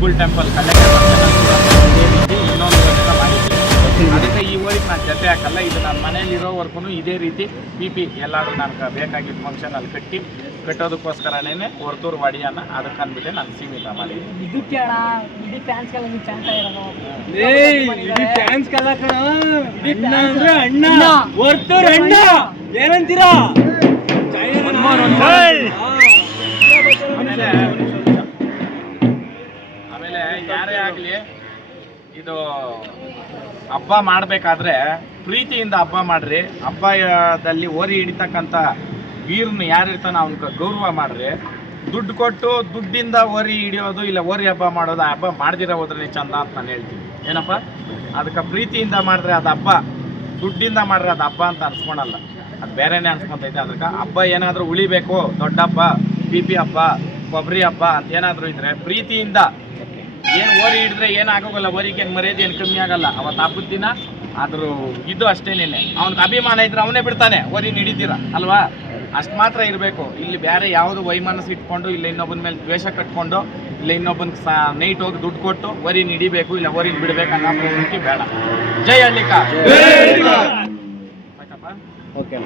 Bull temple ಇದೇ ರೀತಿ ಇನ್ನೊಂದು ವರ್ಷ ಮಾಡಿದ್ವಿ. ಅದಕ್ಕೆ ಈ ಊರಿಗೆ ನಾನು ಜೊತೆ ಹಾಕಲ್ಲ. ಇದು ನನ್ನ ಮನೇಲಿ ಇರೋವರೆಗೂ ಇದೇ ರೀತಿ ಪಿ ಎಲ್ಲಾದರೂ ನನಗೆ ಬೇಕಾಗಿದ್ದ ಫಂಕ್ಷನ್ ಅಲ್ಲಿ ಕಟ್ಟೋದಕ್ಕೋಸ್ಕರನೇ ಹೊರತೂರು ವಾಡಿಯನ್ನ ಅದಕ್ಕೆ ಅಂದ್ಬಿಟ್ಟು ನಾನು ಸೀಮಿತ ಮಾಡಿದ್ದೀನಿ. ಏನಂತೀರಾ? ಆಮೇಲೆ ಯಾರೇ ಆಗಲಿ ಇದು ಹಬ್ಬ ಮಾಡಬೇಕಾದ್ರೆ ಪ್ರೀತಿಯಿಂದ ಹಬ್ಬ ಮಾಡ್ರಿ. ಹಬ್ಬದಲ್ಲಿ ಓರಿ ಹಿಡಿತಕ್ಕಂಥ ವೀರನು ಯಾರಿರ್ತಾನೆ ಅವನಿಗೆ ಗೌರವ ಮಾಡ್ರಿ. ದುಡ್ಡು ಕೊಟ್ಟು ದುಡ್ಡಿಂದ ಓರಿ ಹಿಡಿಯೋದು ಇಲ್ಲ ಓರಿ ಹಬ್ಬ ಮಾಡೋದು, ಹಬ್ಬ ಮಾಡ್ದಿರೋ ಹೋದ್ರೆ ಚಂದ ಅಂತ ನಾನು ಹೇಳ್ತೀನಿ. ಏನಪ್ಪ, ಅದಕ್ಕೆ ಪ್ರೀತಿಯಿಂದ ಮಾಡಿದ್ರೆ ಅದು ಹಬ್ಬ, ದುಡ್ಡಿಂದ ಮಾಡ್ರೆ ಅದು ಹಬ್ಬ ಅಂತ ಅನ್ಸ್ಕೊಳಲ್ಲ, ಅದು ಬೇರೆನೇ ಅನ್ಸ್ಕೊತೈತೆ. ಅದಕ್ಕೆ ಹಬ್ಬ ಏನಾದರೂ ಉಳಿಬೇಕು, ದೊಡ್ಡ ಹಬ್ಬ, ಪಿ ಹಬ್ಬ, ಕೊಬ್ಬರಿ ಹಬ್ಬ ಅಂತ ಏನಾದರೂ ಇದ್ರೆ ಪ್ರೀತಿಯಿಂದ ಏನು ಓರಿ ಹಿಡಿದ್ರೆ ಏನಾಗೋಗಲ್ಲ, ಓರಿಗೆ ಹೆಂಗೆ ಮರ್ಯಾದೆ ಏನು ಕಮ್ಮಿ ಆಗಲ್ಲ. ಅವತ್ತು ಹಬ್ಬದ ದಿನ ಆದರೂ ಇದು ಅಷ್ಟೇನೇನೆ, ಅವ್ನಿಗೆ ಅಭಿಮಾನ ಇದ್ರೆ ಅವನೇ ಬಿಡ್ತಾನೆ, ಓರಿ ಹಿಡಿತೀರ ಅಲ್ವಾ? ಅಷ್ಟು ಮಾತ್ರ ಇರಬೇಕು. ಇಲ್ಲಿ ಬೇರೆ ಯಾವುದು ವೈಮನಸ್ಸು ಇಟ್ಕೊಂಡು ಇಲ್ಲ ಇನ್ನೊಬ್ಬನ ಮೇಲೆ ದ್ವೇಷ ಕಟ್ಕೊಂಡು ಇಲ್ಲ ಇನ್ನೊಬ್ಬನ ನೈಟ್ ಹೋಗಿ ದುಡ್ಡು ಕೊಟ್ಟು ಓರಿನ ಹಿಡಿಬೇಕು ಇಲ್ಲ ಓರಿನ ಬಿಡಬೇಕು ಅನ್ನೋ ಪ್ರವೃತ್ತಿ ಬೇಡ. ಜೈ ಹಳ್ಳಿಕ. ಓಕೆ.